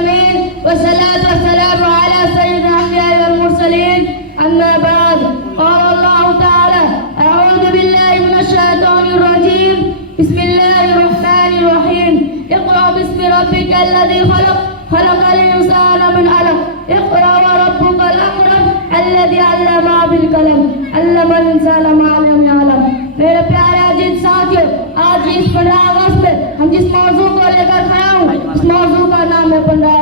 आलमीन वस्सलातु वस्सलामु अला सय्यिदिल अंबिया'i वल मुरसलीन अम्मा बाद क़ाल अल्लाहु तआला अऊज़ु बिल्लाहि मिनश शैतानिर रजीम बिस्मिल्लाहिर रहमानिर रहीम इक़रा बिस्मि रब्बिकल लज़ी खलक़ खलक़ल इंसाना मिन अलक़ इक़रा व रब्बुकल अकरम अल्लज़ी अल्लमा बिल कलम अल्लमल इंसाना मा लम यअलम। मेरे प्यारे अजीज साथियों, आज इस 15 अगस्त पे हम जिस मौजू को लेकर खड़ा हूँ, इस मौजू का नाम है 15